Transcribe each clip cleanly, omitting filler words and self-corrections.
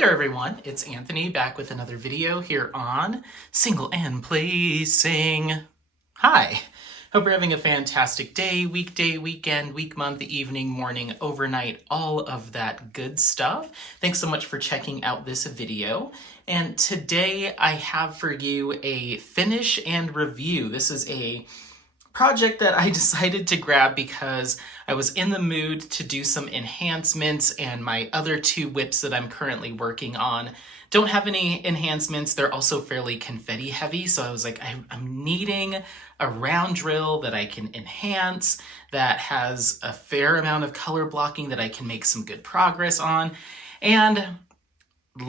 Hey there everyone, it's Anthony back with another video here on Single and Placing. Hi, hope you're having a fantastic day, weekday, weekend, week, month, evening, morning, overnight, all of that good stuff. Thanks so much for checking out this video. And today I have for you a finish and review. This is a project that I decided to grab because I was in the mood to do some enhancements, and my other two whips that I'm currently working on don't have any enhancements. They're also fairly confetti heavy, so I was like, I'm needing a round drill that I can enhance, that has a fair amount of color blocking that I can make some good progress on. And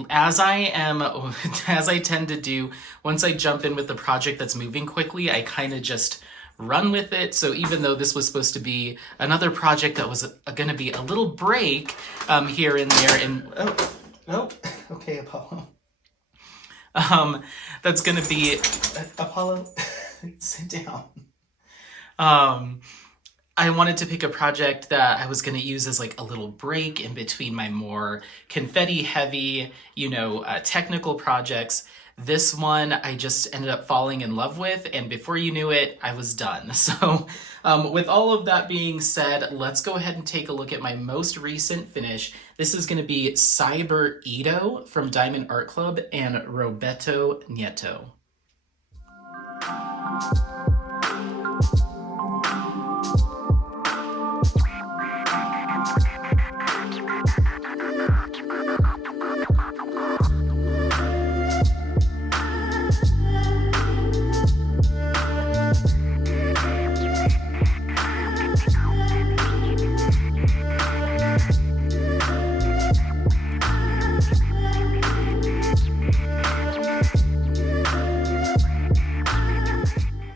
as I tend to do, once I jump in with a project that's moving quickly, I kind of just run with it. So even though this was supposed to be another project that was going to be a little break here and there, and okay, Apollo. That's going to be Apollo. Sit down. I wanted to pick a project that I was going to use as like a little break in between my more confetti heavy, technical projects. This one I just ended up falling in love with, and before you knew it, I was done. So with all of that being said, let's go ahead and take a look at my most recent finish. This is going to be Cyber-Edo from Diamond Art Club and Roberto Nieto.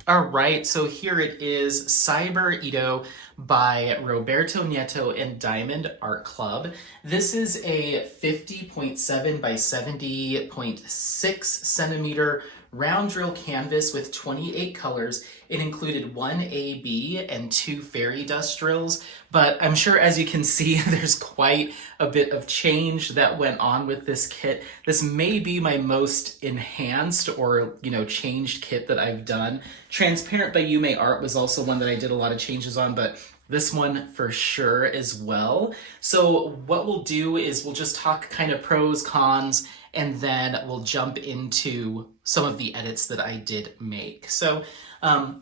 All right, so here it is, Cyber-Edo by Roberto Nieto and Diamond Art Club. This is a 50.7 by 70.6 centimeter round drill canvas with 28 colors. It included one AB and two fairy dust drills, but I'm sure as you can see, there's quite a bit of change that went on with this kit. This may be my most enhanced or, changed kit that I've done. Transparent by Yume Art was also one that I did a lot of changes on, but this one for sure as well. So what we'll do is we'll just talk kind of pros, cons, and then we'll jump into some of the edits that I did make. So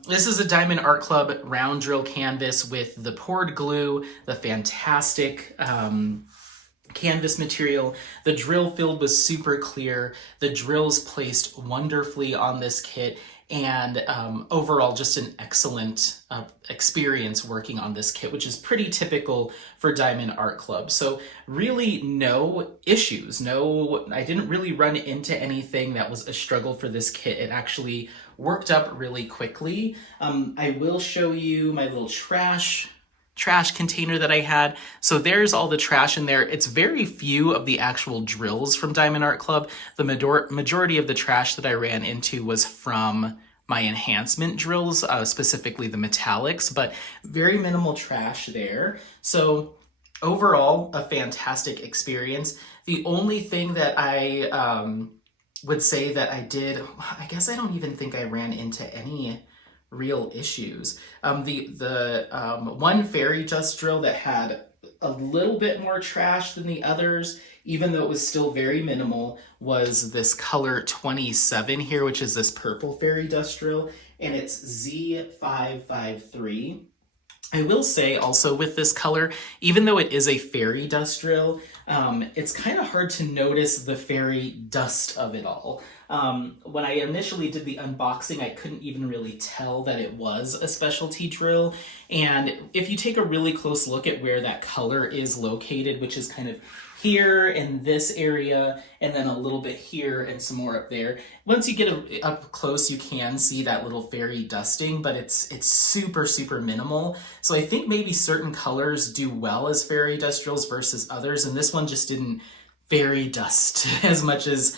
this is a Diamond Art Club round drill canvas with the poured glue, the fantastic canvas material. The drill field was super clear. The drills placed wonderfully on this kit, and overall just an excellent experience working on this kit, which is pretty typical for Diamond Art Club. So really no issues. I didn't really run into anything that was a struggle for this kit. It actually worked up really quickly. I will show you my little trash container that I had. So there's all the trash in there. It's very few of the actual drills from Diamond Art Club. The majority of the trash that I ran into was from my enhancement drills, specifically the metallics, but very minimal trash there. So overall, a fantastic experience. The only thing that I would say that I did, I guess I don't even think I ran into any real issues. The one fairy dust drill that had a little bit more trash than the others, even though it was still very minimal, was this color 27 here, which is this purple fairy dust drill, and it's Z553. I will say also with this color, even though it is a fairy dust drill, it's kind of hard to notice the fairy dust of it all. When I initially did the unboxing, I couldn't even really tell that it was a specialty drill. And if you take a really close look at where that color is located, which is kind of here in this area, and then a little bit here and some more up there. Once you get up close, you can see that little fairy dusting, but it's super, super minimal. So I think maybe certain colors do well as fairy dust drills versus others, and this one just didn't fairy dust as much as,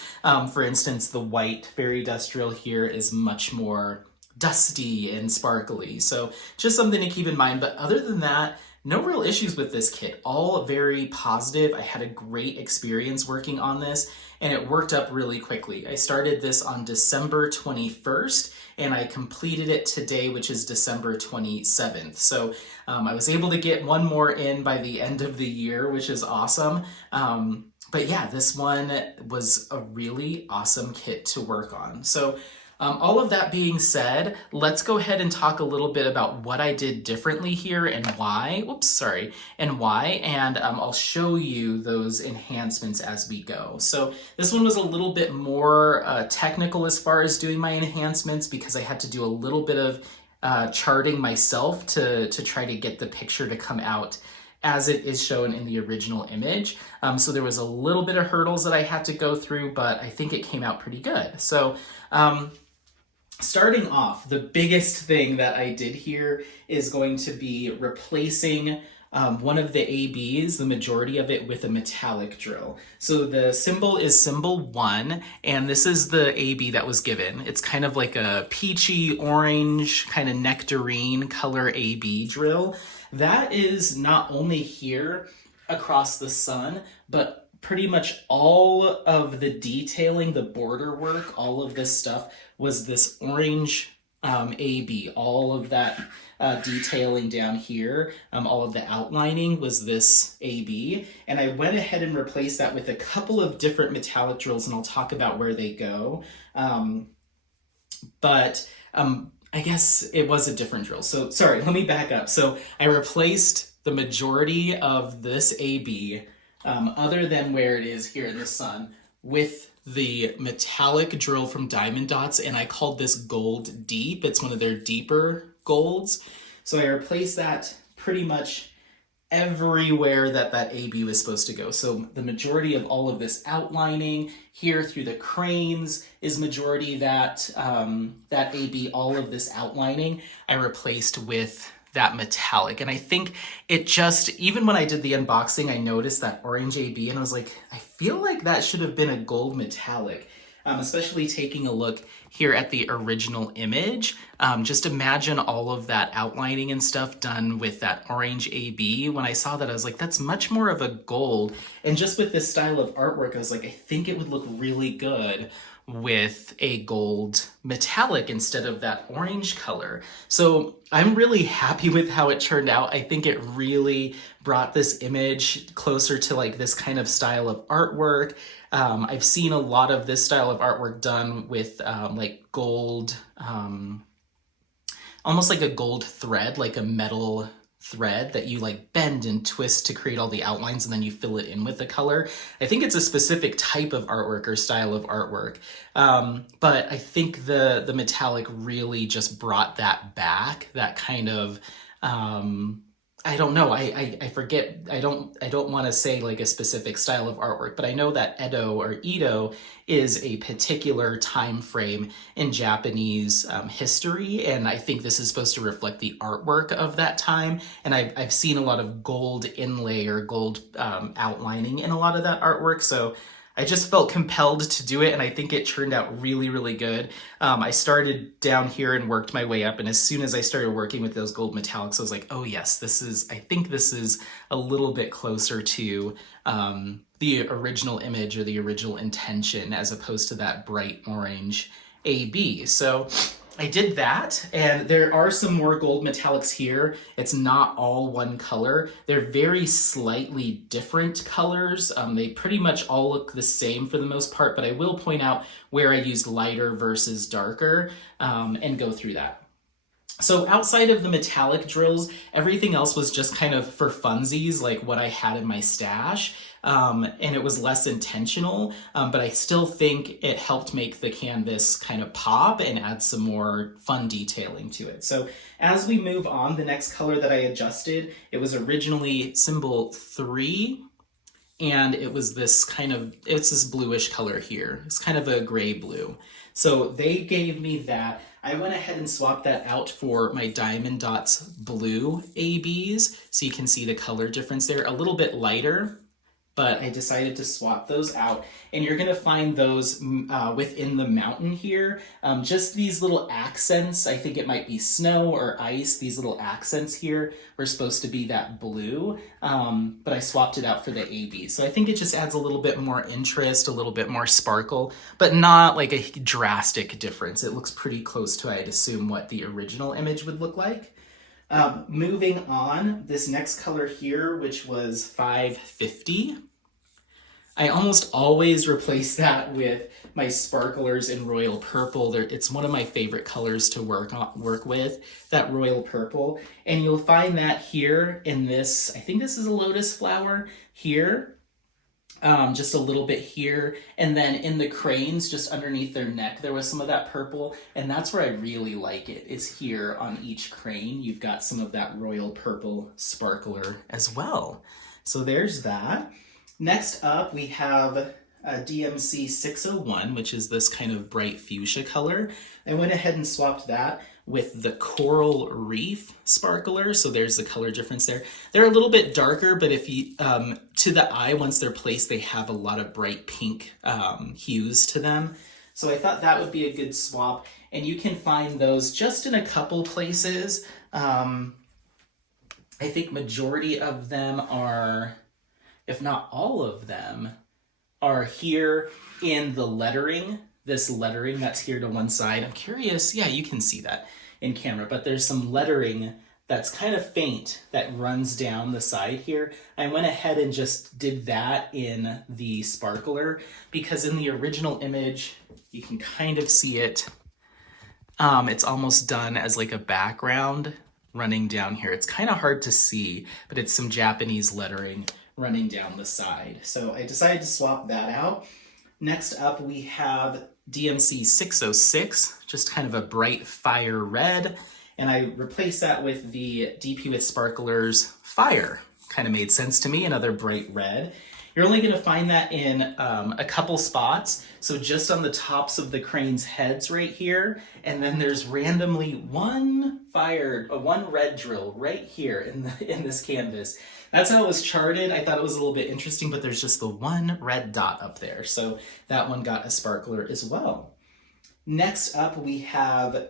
for instance, the white fairy dust drill here is much more dusty and sparkly. So just something to keep in mind. But other than that, no real issues with this kit, all very positive. I had a great experience working on this and it worked up really quickly. I started this on December 21st and I completed it today, which is December 27th. So I was able to get one more in by the end of the year, which is awesome. But yeah, this one was a really awesome kit to work on. So all of that being said, let's go ahead and talk a little bit about what I did differently here and why. And I'll show you those enhancements as we go. So this one was a little bit more technical as far as doing my enhancements because I had to do a little bit of charting myself to try to get the picture to come out as it is shown in the original image. So there was a little bit of hurdles that I had to go through, but I think it came out pretty good. So starting off, the biggest thing that I did here is going to be replacing one of the ABs, the majority of it, with a metallic drill. So the symbol is symbol 1, and this is the AB that was given. It's kind of like a peachy orange, kind of nectarine color AB drill. That is not only here across the sun, but pretty much all of the detailing, the border work, all of this stuff was this orange AB. All of that detailing down here, all of the outlining was this AB. And I went ahead and replaced that with a couple of different metallic drills, and I'll talk about where they go. I guess it was a different drill. So sorry, let me back up. So I replaced the majority of this AB, other than where it is here in the sun, with the metallic drill from Diamond Dots, and I called this Gold Deep. It's one of their deeper golds. So I replaced that pretty much everywhere that AB was supposed to go. So the majority of all of this outlining here through the cranes is majority that AB, all of this outlining I replaced with that metallic. And I think it just, even when I did the unboxing, I noticed that orange AB and I was like, I feel like that should have been a gold metallic. Especially taking a look here at the original image. Just imagine all of that outlining and stuff done with that orange AB. When I saw that, I was like, that's much more of a gold. And just with this style of artwork, I was like, I think it would look really good with a gold metallic instead of that orange color. So I'm really happy with how it turned out. I think it really brought this image closer to like this kind of style of artwork. I've seen a lot of this style of artwork done with like gold, almost like a gold thread, like a metal thread that you like bend and twist to create all the outlines and then you fill it in with the color. I think it's a specific type of artwork or style of artwork. But I think the metallic really just brought that back, that kind of, I don't know. I forget. I don't want to say like a specific style of artwork, but I know that Edo is a particular time frame in Japanese history, and I think this is supposed to reflect the artwork of that time. And I've seen a lot of gold inlay or gold outlining in a lot of that artwork, so I just felt compelled to do it, and I think it turned out really, really good. I started down here and worked my way up, and as soon as I started working with those gold metallics, I was like, oh yes, I think this is a little bit closer to the original image or the original intention as opposed to that bright orange AB. So I did that, and there are some more gold metallics here. It's not all one color. They're very slightly different colors. They pretty much all look the same for the most part, but I will point out where I used lighter versus darker and go through that. So outside of the metallic drills, everything else was just kind of for funsies, like what I had in my stash. And it was less intentional, but I still think it helped make the canvas kind of pop and add some more fun detailing to it. So as we move on, the next color that I adjusted, it was originally symbol 3, and it was this it's this bluish color here. It's kind of a gray blue. So they gave me that. I went ahead and swapped that out for my Diamond Dots blue ABs, so you can see the color difference there, a little bit lighter. but I decided to swap those out. And you're gonna find those within the mountain here. Just these little accents, I think it might be snow or ice, these little accents here were supposed to be that blue, but I swapped it out for the AB. So I think it just adds a little bit more interest, a little bit more sparkle, but not like a drastic difference. It looks pretty close to, I'd assume, what the original image would look like. Moving on, this next color here, which was 550, I almost always replace that with my sparklers in royal purple. It's one of my favorite colors to work with, that royal purple. And you'll find that here in this, I think this is a lotus flower here, just a little bit here. And then in the cranes, just underneath their neck, there was some of that purple. And that's where I really like it, is here on each crane. You've got some of that royal purple sparkler as well. So there's that. Next up, we have DMC 601, which is this kind of bright fuchsia color. I went ahead and swapped that with the coral reef sparkler. So there's the color difference there. They're a little bit darker, but if you, to the eye, once they're placed, they have a lot of bright pink hues to them. So I thought that would be a good swap. And you can find those just in a couple places. I think majority of them are, if not all of them, are here in the lettering, this lettering that's here to one side. I'm curious, yeah, you can see that in camera, but there's some lettering that's kind of faint that runs down the side here. I went ahead and just did that in the sparkler because in the original image, you can kind of see it. It's almost done as like a background running down here. It's kind of hard to see, but it's some Japanese lettering running down the side. So I decided to swap that out. Next up, we have DMC 606, just kind of a bright fire red. And I replaced that with the DP with Sparklers Fire. Kind of made sense to me, another bright red. You're only gonna find that in a couple spots. So just on the tops of the crane's heads right here. And then there's randomly one red drill right here in this canvas. That's how it was charted. I thought it was a little bit interesting, but there's just the one red dot up there. So that one got a sparkler as well. Next up, we have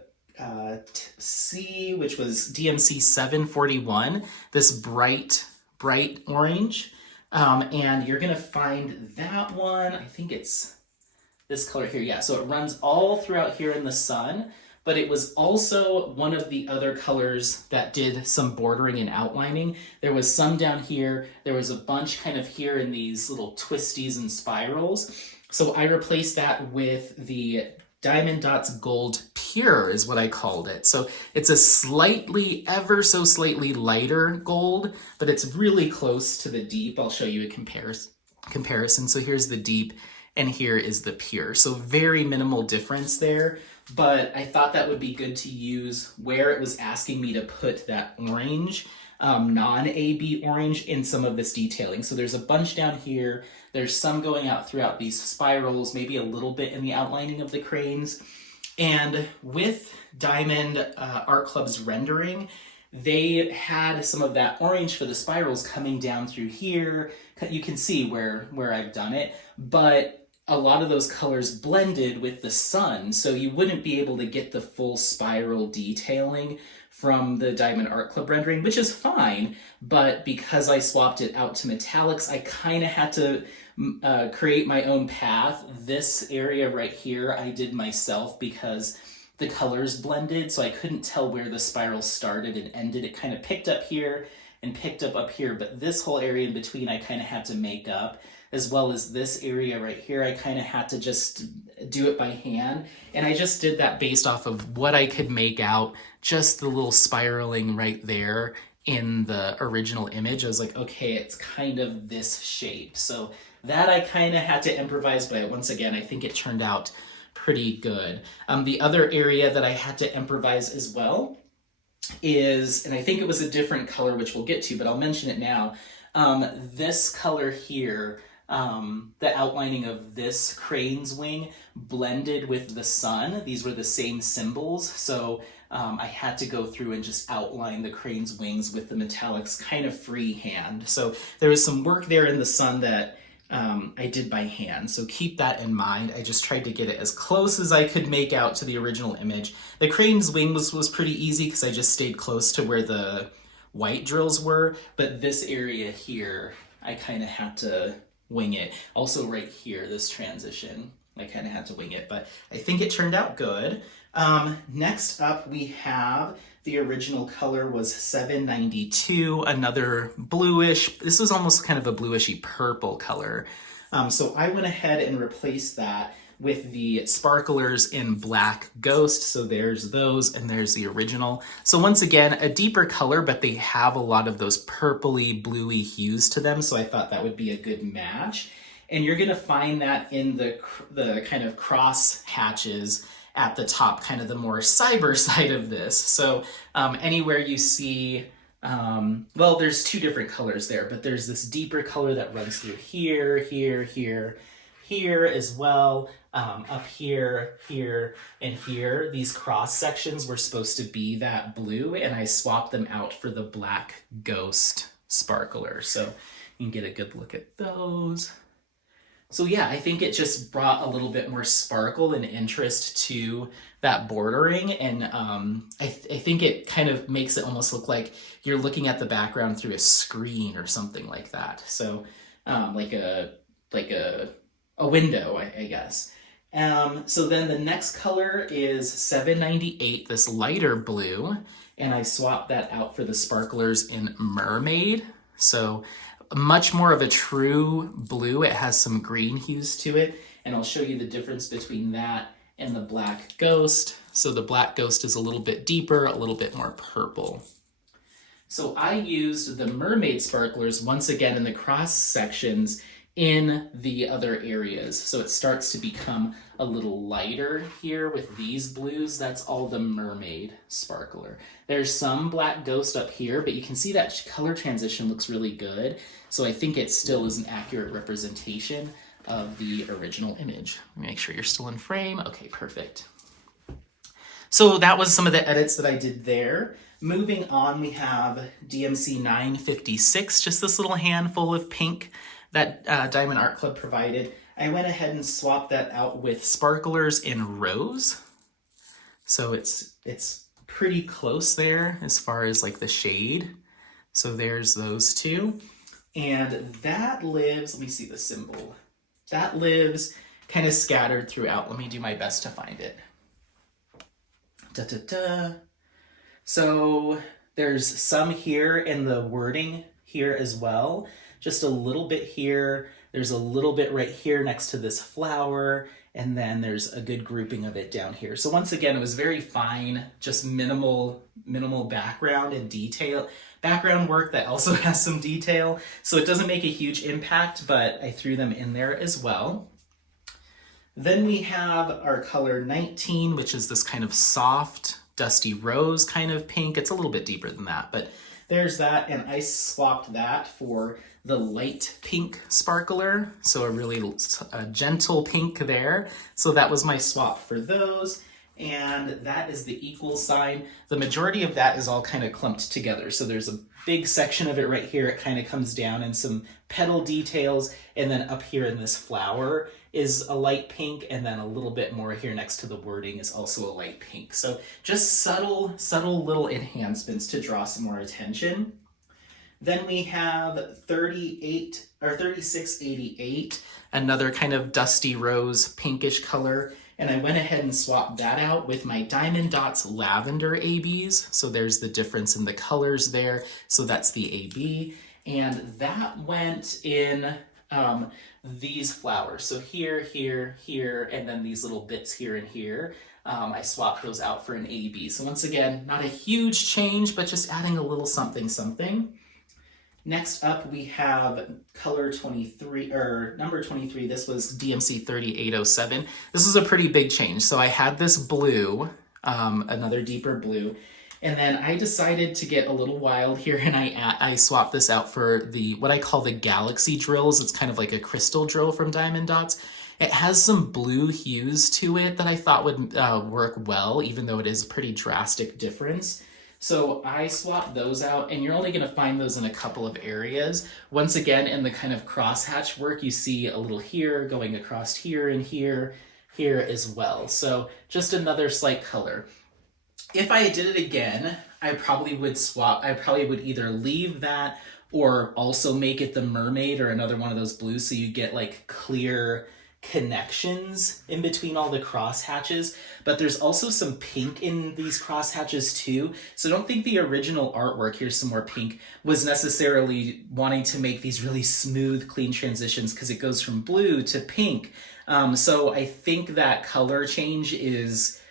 C, which was DMC 741, this bright orange. And you're gonna find that one, I think it's this color here. Yeah, so it runs all throughout here in the sun, but it was also one of the other colors that did some bordering and outlining. There was some down here. There was a bunch kind of here in these little twisties and spirals. So I replaced that with the Diamond Dots Gold Pure is what I called it. So it's a slightly, ever so slightly lighter gold, but it's really close to the deep. I'll show you a comparison. So here's the deep and here is the pure. So very minimal difference there, but I thought that would be good to use where it was asking me to put that orange, non-AB orange in some of this detailing. So there's a bunch down here. There's some going out throughout these spirals, maybe a little bit in the outlining of the cranes. And with Diamond Art Club's rendering, they had some of that orange for the spirals coming down through here. You can see where I've done it, but a lot of those colors blended with the sun, so you wouldn't be able to get the full spiral detailing from the Diamond Art Club rendering, which is fine, but because I swapped it out to metallics, I kind of had to create my own path. This area right here I did myself because the colors blended, so I couldn't tell where the spiral started and ended. It kind of picked up here and picked up here, but this whole area in between I kind of had to make up, as well as this area right here. I kind of had to just do it by hand, and I just did that based off of what I could make out, just the little spiraling right there in the original image. I was like, okay, it's kind of this shape. So that I kind of had to improvise, but once again, I think it turned out pretty good. The other area that I had to improvise as well is, and I think it was a different color, which we'll get to, but I'll mention it now. This color here, the outlining of this crane's wing blended with the sun. These were the same symbols, so I had to go through and just outline the crane's wings with the metallics kind of freehand. So there was some work there in the sun that I did by hand, so keep that in mind. I just tried to get it as close as I could make out to the original image. The crane's wing was pretty easy because I just stayed close to where the white drills were, but this area here, I kind of had to wing it. Also right here, this transition, I kind of had to wing it, but I think it turned out good. Next up, we have the original color was 792, another bluish. This was almost kind of a bluishy purple color. So I went ahead and replaced that with the sparklers in Black Ghost. So there's those, and there's the original. So once again, a deeper color, but they have a lot of those purpley, bluey hues to them. So I thought that would be a good match. And you're gonna find that in the kind of cross hatches at the top, kind of the more cyber side of this. So anywhere you see, well, there's two different colors there, but there's this deeper color that runs through here, here, here, here as well, up here, here, and here. These cross sections were supposed to be that blue, and I swapped them out for the Black Ghost sparkler. So you can get a good look at those. So yeah, I think it just brought a little bit more sparkle and interest to that bordering, and I think it kind of makes it almost look like you're looking at the background through a screen or something like that. So like a window, I guess. So then the next color is 798, this lighter blue, and I swapped that out for the sparklers in Mermaid. So much more of a true blue. It has some green hues to it, and I'll show you the difference between that and the Black Ghost. So the Black Ghost is a little bit deeper, a little bit more purple. So I used the Mermaid sparklers once again in the cross sections in the other areas. So it starts to become a little lighter here with these blues. That's all the Mermaid sparkler. There's some Black Ghost up here, but you can see that color transition looks really good. So I think it still is an accurate representation of the original image. Make sure you're still in frame. Okay, perfect. So that was some of the edits that I did there. Moving on, we have DMC 956, just this little handful of pink that Diamond Art Club provided. I went ahead and swapped that out with sparklers in Rose. So it's pretty close there as far as like the shade. So there's those two. And that lives, let me see the symbol. That lives kind of scattered throughout. Let me do my best to find it. So there's some here in the wording here as well. Just a little bit here. There's a little bit right here next to this flower, and then there's a good grouping of it down here. So once again, it was very fine, just minimal background and detail. Background work that also has some detail, so it doesn't make a huge impact, but I threw them in there as well. Then we have our color 19, which is this kind of soft, dusty rose kind of pink. It's a little bit deeper than that, but there's that, and I swapped that for the light pink sparkler, so a really gentle pink there. So that was my swap for those, and that is the equal sign. The majority of that is all kind of clumped together, so there's a big section of it right here. It kind of comes down in some petal details, and then up here in this flower is a light pink, and then a little bit more here next to the wording is also a light pink. So just subtle little enhancements to draw some more attention. Then we have 3688, another kind of dusty rose pinkish color, and I went ahead and swapped that out with my Diamond Dots Lavender ABs. So there's the difference in the colors there. So that's the AB, and that went in these flowers. So here, here, here, and then these little bits here and here. I swapped those out for an AB. So once again, not a huge change, but just adding a little something. Next up, we have color 23, or number 23. This was DMC 3807. This is a pretty big change. So I had this blue, another deeper blue, And then I decided to get a little wild here, and I swapped this out for the what I call the Galaxy drills. It's kind of like a crystal drill from Diamond Dots. It has some blue hues to it that I thought would work well, even though it is a pretty drastic difference. So I swapped those out, and you're only going to find those in a couple of areas. Once again, in the kind of crosshatch work, you see a little here going across here and here as well. So just another slight color. If I did it again, I probably would either leave that or also make it the mermaid or another one of those blues, so you get like clear connections in between all the crosshatches. But there's also some pink in these crosshatches too, so don't think the original artwork, here's some more pink, was necessarily wanting to make these really smooth, clean transitions, because it goes from blue to pink. So I think that color change is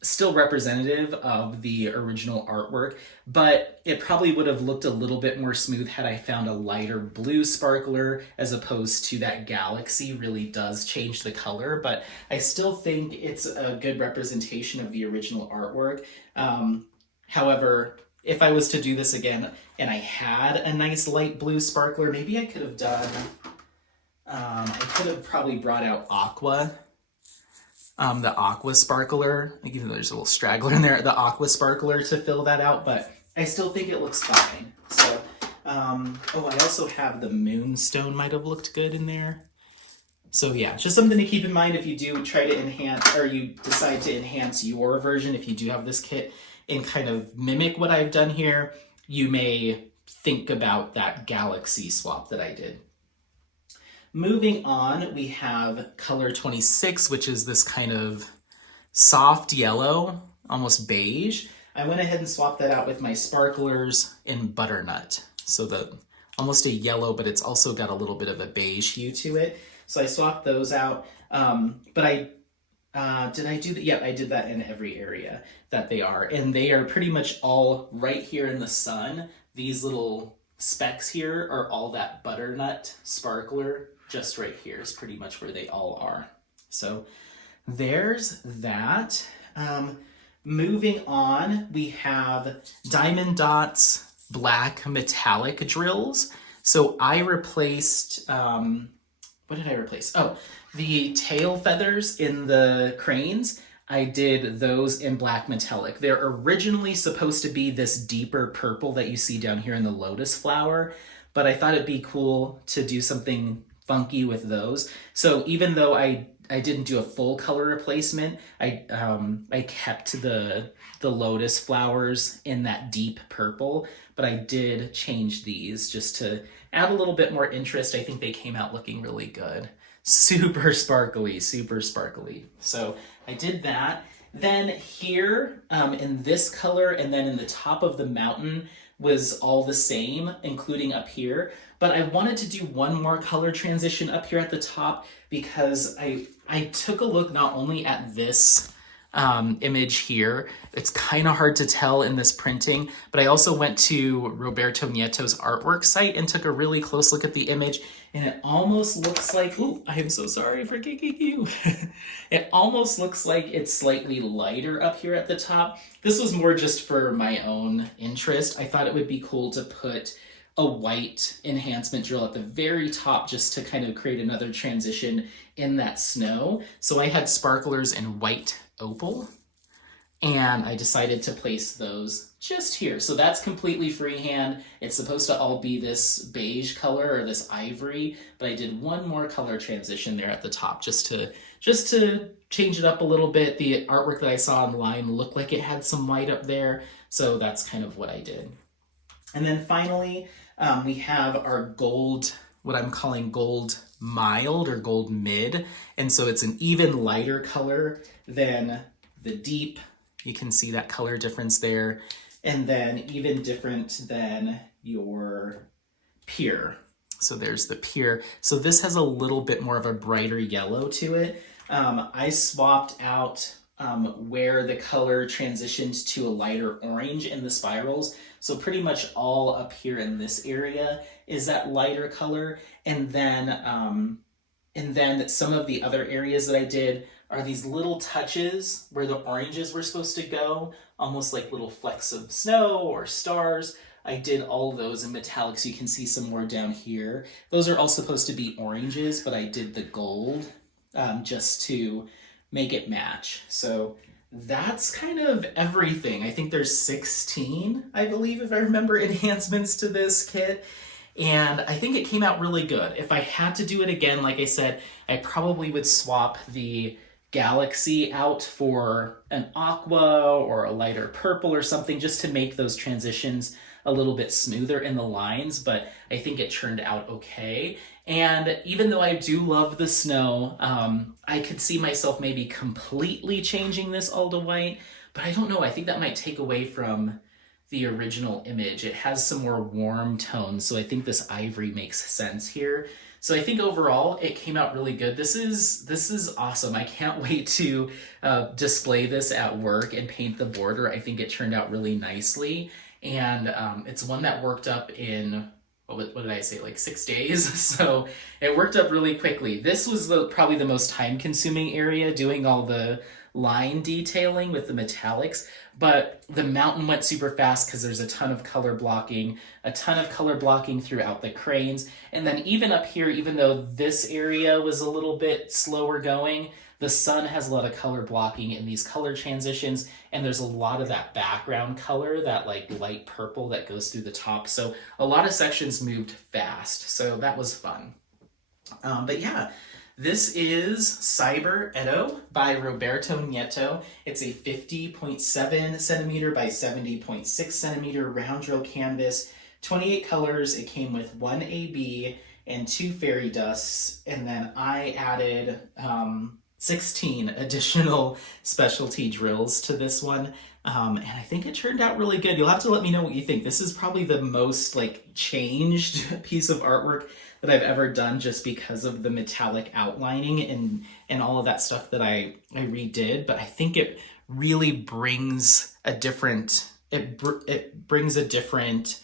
still representative of the original artwork, but it probably would have looked a little bit more smooth had I found a lighter blue sparkler, as opposed to that Galaxy really does change the color. But I still think it's a good representation of the original artwork. However, if I was to do this again and I had a nice light blue sparkler, maybe I could have done, I could have probably brought out Aqua. The Aqua Sparkler, even though there's a little straggler in there, the Aqua Sparkler to fill that out, but I still think it looks fine. So, oh, I also have the Moonstone, might have looked good in there. So yeah, just something to keep in mind if you do try to enhance, or you decide to enhance your version, if you do have this kit, and kind of mimic what I've done here, you may think about that Galaxy swap that I did. Moving on, we have color 26, which is this kind of soft yellow, almost beige. I went ahead and swapped that out with my sparklers in Butternut. So almost a yellow, but it's also got a little bit of a beige hue to it. So I swapped those out. But did I do that? Yeah, I did that in every area that they are. And they are pretty much all right here in the sun. These little specks here are all that Butternut sparkler. Just right here is pretty much where they all are. So there's that. Moving on, we have Diamond Dots black metallic drills. So I replaced, what did I replace? Oh, the tail feathers in the cranes. I did those in black metallic. They're originally supposed to be this deeper purple that you see down here in the lotus flower, but I thought it'd be cool to do something funky with those. So even though I didn't do a full color replacement, I kept the lotus flowers in that deep purple, but I did change these just to add a little bit more interest. I think they came out looking really good. Super sparkly, super sparkly. So I did that. Then here in this color, and then in the top of the mountain was all the same, including up here. But I wanted to do one more color transition up here at the top, because I took a look not only at this image here, it's kind of hard to tell in this printing, but I also went to Roberto Nieto's artwork site and took a really close look at the image, and it almost looks like, ooh, I am so sorry for kicking you. It almost looks like it's slightly lighter up here at the top. This was more just for my own interest. I thought it would be cool to put a white enhancement drill at the very top just to kind of create another transition in that snow. So I had sparklers in white opal, and I decided to place those just here. So that's completely freehand. It's supposed to all be this beige color or this ivory, but I did one more color transition there at the top just to change it up a little bit. The artwork that I saw online looked like it had some white up there, so that's kind of what I did. And then finally, we have our gold, what I'm calling gold mild or gold mid. And so it's an even lighter color than the deep. You can see that color difference there. And then even different than your pure. So there's the pure. So this has a little bit more of a brighter yellow to it. I swapped out where the color transitioned to a lighter orange in the spirals. So pretty much all up here in this area is that lighter color. And then some of the other areas that I did are these little touches where the oranges were supposed to go, almost like little flecks of snow or stars. I did all those in metallics. You can see some more down here. Those are all supposed to be oranges, but I did the gold just to make it match. So that's kind of everything. I think there's 16, I believe, if I remember, enhancements to this kit. And I think it came out really good. If I had to do it again, like I said, I probably would swap the Galaxy out for an aqua or a lighter purple or something, just to make those transitions a little bit smoother in the lines, but I think it turned out okay. And even though I do love the snow, I could see myself maybe completely changing this all to white, but I don't know. I think that might take away from the original image. It has some more warm tones, so I think this ivory makes sense here. So I think overall it came out really good. This is awesome. I can't wait to display this at work and paint the border. I think it turned out really nicely. And it's one that worked up in, what did I say, like 6 days? So it worked up really quickly. This was probably the most time-consuming area, doing all the line detailing with the metallics, but the mountain went super fast because there's a ton of color blocking throughout the cranes. And then even up here, even though this area was a little bit slower going, the sun has a lot of color blocking in these color transitions, and there's a lot of that background color, that like light purple that goes through the top. So a lot of sections moved fast, so that was fun. But yeah, this is Cyber-Edo by Roberto Nieto. It's a 50.7 centimeter by 70.6 centimeter round drill canvas, 28 colors. It came with 1 AB and 2 fairy dusts, and then I added 16 additional specialty drills to this one. And I think it turned out really good. You'll have to let me know what you think. This is probably the most like changed piece of artwork that I've ever done, just because of the metallic outlining and all of that stuff that I redid. But I think it really brings a different, it brings a different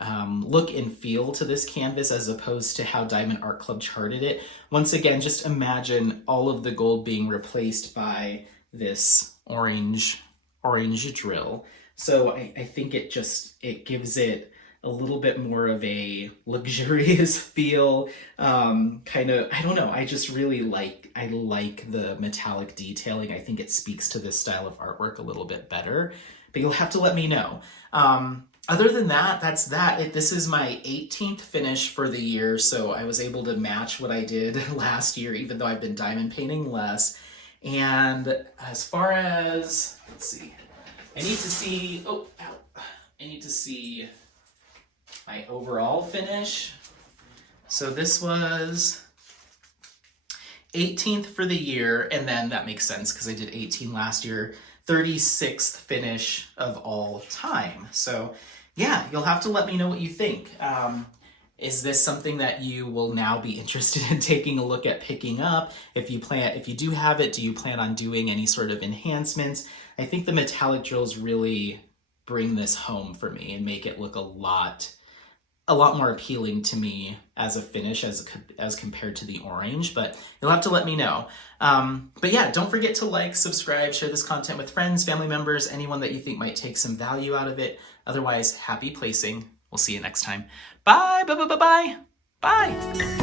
look and feel to this canvas, as opposed to how Diamond Art Club charted it. Once again, just imagine all of the gold being replaced by this orange drill. So I think it gives it a little bit more of a luxurious feel. Kind of, I don't know, I just really like the metallic detailing. I think it speaks to this style of artwork a little bit better, but you'll have to let me know. Other than that, that's that. This is my 18th finish for the year, so I was able to match what I did last year, even though I've been diamond painting less. And as far as, let's see, I need to see my overall finish. So this was 18th for the year, and then that makes sense because I did 18 last year. 36th finish of all time. So yeah, you'll have to let me know what you think. Is this something that you will now be interested in taking a look at picking up? If you do have it, do you plan on doing any sort of enhancements? I think the metallic drills really bring this home for me and make it look a lot more appealing to me as a finish as compared to the orange, but you'll have to let me know. But yeah, don't forget to like, subscribe, share this content with friends, family members, anyone that you think might take some value out of it. Otherwise, happy placing. We'll see you next time. Bye, bye, bye, bye, bye. Bye.